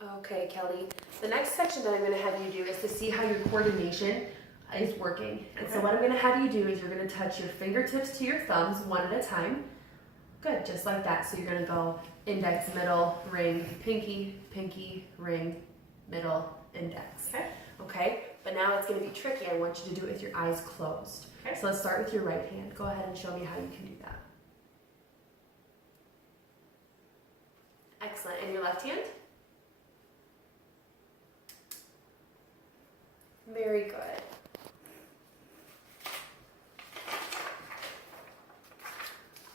Okay, Kelly. The next section that I'm going to have you do is to see how your coordination is working. And so what I'm going to have you do is you're going to touch your fingertips to your thumbs one at a time. Good, just like that. So you're going to go index, middle, ring, pinky, pinky, ring, middle, index. Okay. Okay, but now it's going to be tricky. I want you to do it with your eyes closed. Okay. So let's start with your right hand. Go ahead and show me how you can do that. Excellent. And your left hand? Very good.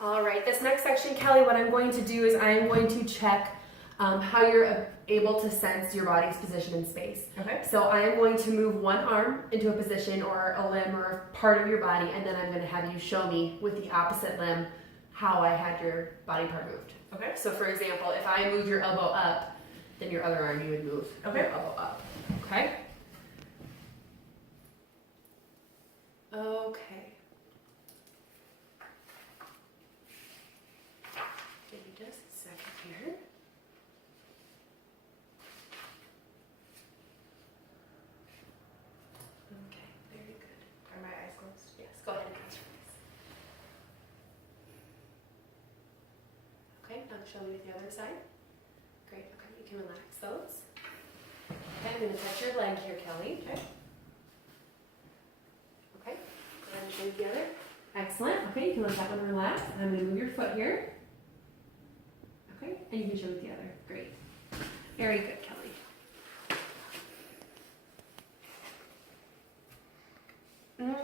All right, this next section, Kelly, what I'm going to do is I am going to check how you're able to sense your body's position in space. Okay. So I am going to move one arm into a position or a limb or a part of your body, and then I'm going to have you show me with the opposite limb how I had your body part moved. Okay. So for example, if I moved your elbow up, then your other arm you would move Okay. your elbow up. Okay? Okay. Give me just a second here. Okay, very good. Are my eyes closed? Yes, go ahead and close your eyes. Okay, now show me the other side. Great, okay, you can relax those. Okay, I'm going to touch your leg here, Kelly. Okay. Okay, go ahead and show me the other. Excellent. Okay, you can let that one relax. I'm going to move your foot here. Okay, and you can show me the other. Great. Very good, Kelly.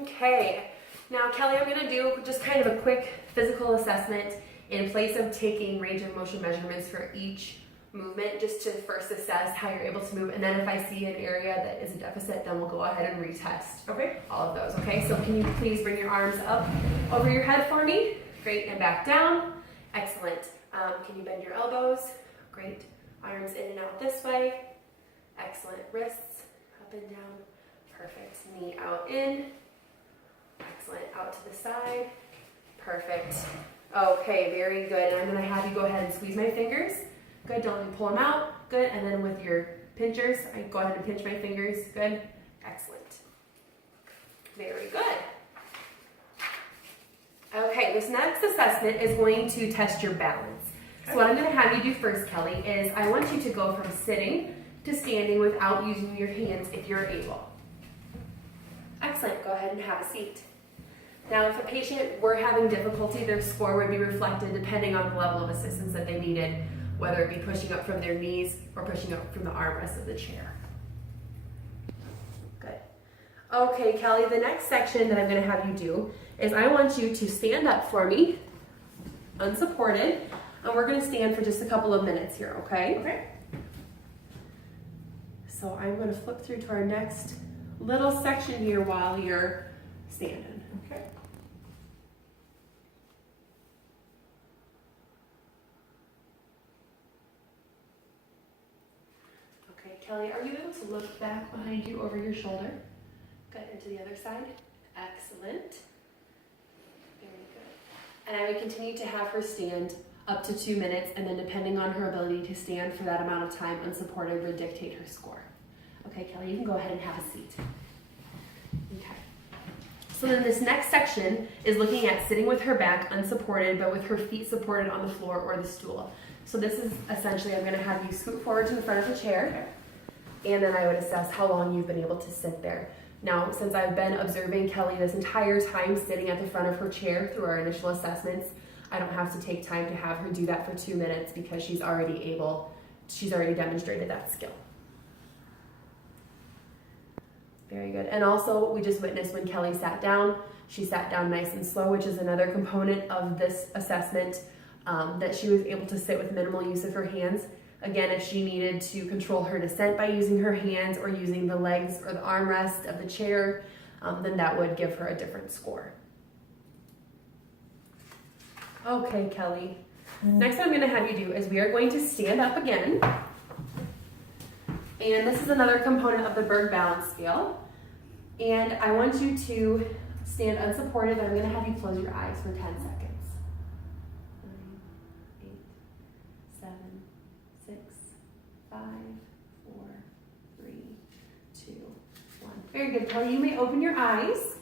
Okay, now Kelly, I'm going to do just kind of a quick physical assessment in place of taking range of motion measurements for each movement, just to first assess how you're able to move, and then if I see an area that is a deficit, then we'll go ahead and retest Okay. all of those. Okay, so can you please bring your arms up over your head for me? Great, and back down. Excellent. Can you bend your elbows? Great. Arms in and out this way. Excellent. Wrists up and down. Perfect. Knee out in. Excellent. Out to the side. Perfect. Okay, very good. And I'm going to have you go ahead and squeeze my fingers. Good. Don't let me pull them out. Good. And then with your pinchers, I go ahead and pinch my fingers. Good. Excellent. Very good. Okay, this next assessment is going to test your balance. So what I'm going to have you do first, Kelly, is I want you to go from sitting to standing without using your hands if you're able. Excellent. Go ahead and have a seat. Now, if a patient were having difficulty, their score would be reflected depending on the level of assistance that they needed, whether it be pushing up from their knees or pushing up from the armrest of the chair. Good. Okay, Kelly, the next section that I'm going to have you do is I want you to stand up for me, unsupported, and we're going to stand for just a couple of minutes here, okay? Okay. So I'm going to flip through to our next little section here while you're standing. Okay. Okay, Kelly, are you able to look back behind you over your shoulder? Good, and to the other side. Excellent. Very good. And I would continue to have her stand up to 2 minutes, and then depending on her ability to stand for that amount of time unsupported would dictate her score. Okay, Kelly, you can go ahead and have a seat. Okay. So then this next section is looking at sitting with her back unsupported, but with her feet supported on the floor or the stool. So this is essentially, I'm going to have you scoot forward to the front of the chair, and then I would assess how long you've been able to sit there. Now, since I've been observing Kelly this entire time sitting at the front of her chair through our initial assessments, I don't have to take time to have her do that for 2 minutes because she's already demonstrated that skill. Very good. And also, we just witnessed when Kelly sat down, she sat down nice and slow, which is another component of this assessment, that she was able to sit with minimal use of her hands. Again, if she needed to control her descent by using her hands or using the legs or the armrest of the chair, then that would give her a different score. Okay, Kelly. Next what I'm going to have you do is we are going to stand up again. And this is another component of the Berg balance scale. And I want you to stand unsupported. I'm going to have you close your eyes for 10 seconds. 9, 8, 7, 6, 5, 4, 3, 2, 1. Very good, Kelly. You may open your eyes.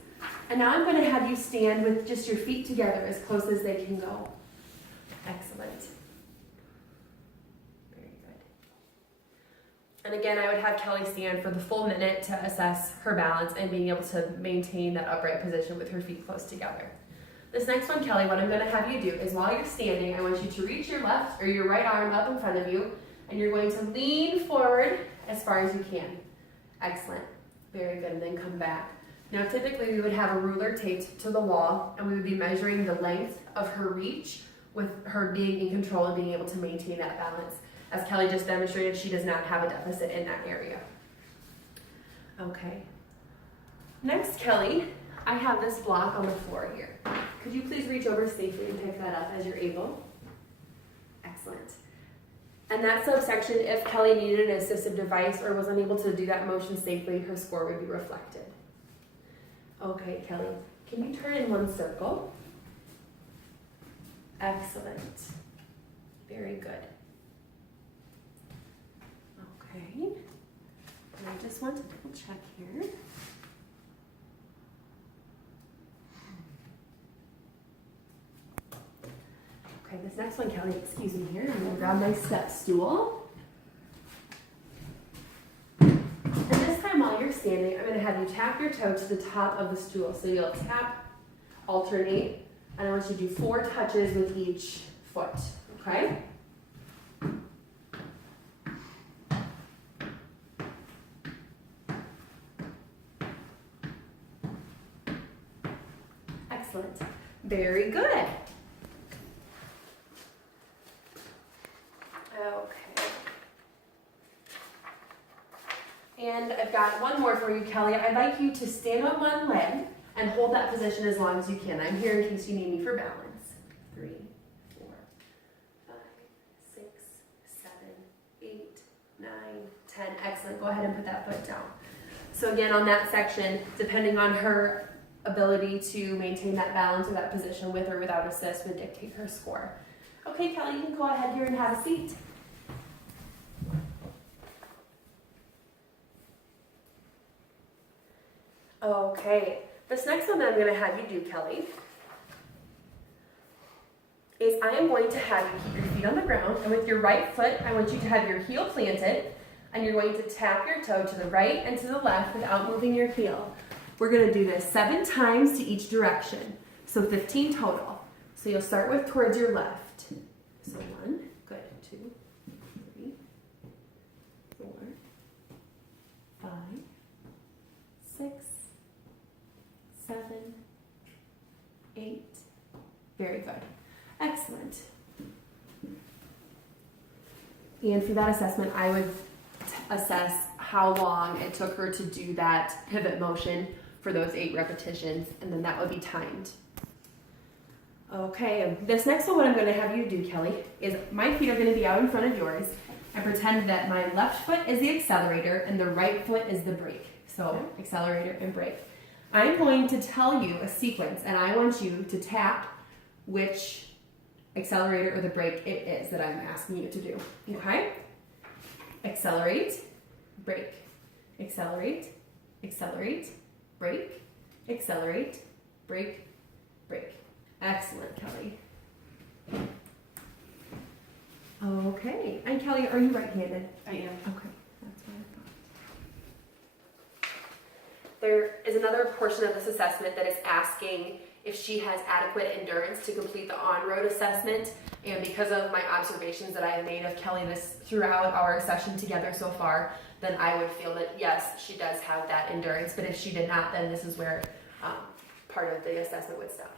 And now I'm going to have you stand with just your feet together as close as they can go. Excellent. Very good. And again, I would have Kelly stand for the full minute to assess her balance and being able to maintain that upright position with her feet close together. This next one, Kelly, what I'm going to have you do is while you're standing, I want you to reach your left or your right arm up in front of you, and you're going to lean forward as far as you can. Excellent. Very good. And then come back. Now, typically we would have a ruler taped to the wall, and we would be measuring the length of her reach with her being in control and being able to maintain that balance. As Kelly just demonstrated, she does not have a deficit in that area. Okay. Next, Kelly, I have this block on the floor here. Could you please reach over safely and pick that up as you're able? Excellent. And that subsection, if Kelly needed an assistive device or was unable to do that motion safely, her score would be reflected. Okay, Kelly, can you turn in one circle? Excellent. Very good. Okay. And I just want to double check here. Okay, this next one, Kelly, excuse me here. I'm going to grab my step stool. And this time while you're standing, I'm going to have you tap your toe to the top of the stool. So you'll tap, alternate, and I want you to do 4 touches with each foot, okay? Excellent. Very good. Okay. And I've got one more for you, Kelly. I'd like you to stand on one leg and hold that position as long as you can. I'm here in case you need me for balance. 3, 4, 5, 6, 7, 8, 9, 10. Excellent. Go ahead and put that foot down. So again, on that section, depending on her ability to maintain that balance or that position with or without assist would dictate her score. Okay, Kelly, you can go ahead here and have a seat. Okay, this next one that I'm going to have you do, Kelly, is I am going to have you keep your feet on the ground, and with your right foot, I want you to have your heel planted, and you're going to tap your toe to the right and to the left without moving your heel. We're going to do this 7 times to each direction, so 15 total. So you'll start with towards your left. So 1, good, 2, 3, 4, 5, 6, 7, 8. Very good. Excellent. And for that assessment, I would assess how long it took her to do that pivot motion for those 8 repetitions, and then that would be timed. Okay, this next one, what I'm going to have you do, Kelly, is my feet are going to be out in front of yours, and pretend that my left foot is the accelerator and the right foot is the brake. So accelerator and brake. I'm going to tell you a sequence, and I want you to tap which accelerator or the brake it is that I'm asking you to do. Okay? Accelerate, brake, accelerate, accelerate, brake, accelerate, brake, brake. Excellent, Kelly. Okay, and Kelly, are you right-handed? I am. Okay, that's what I thought. There is another portion of this assessment that is asking if she has adequate endurance to complete the on-road assessment, and because of my observations that I have made of Kelly this throughout our session together so far, then I would feel that yes, she does have that endurance, but if she did not, then this is where part of the assessment would stop.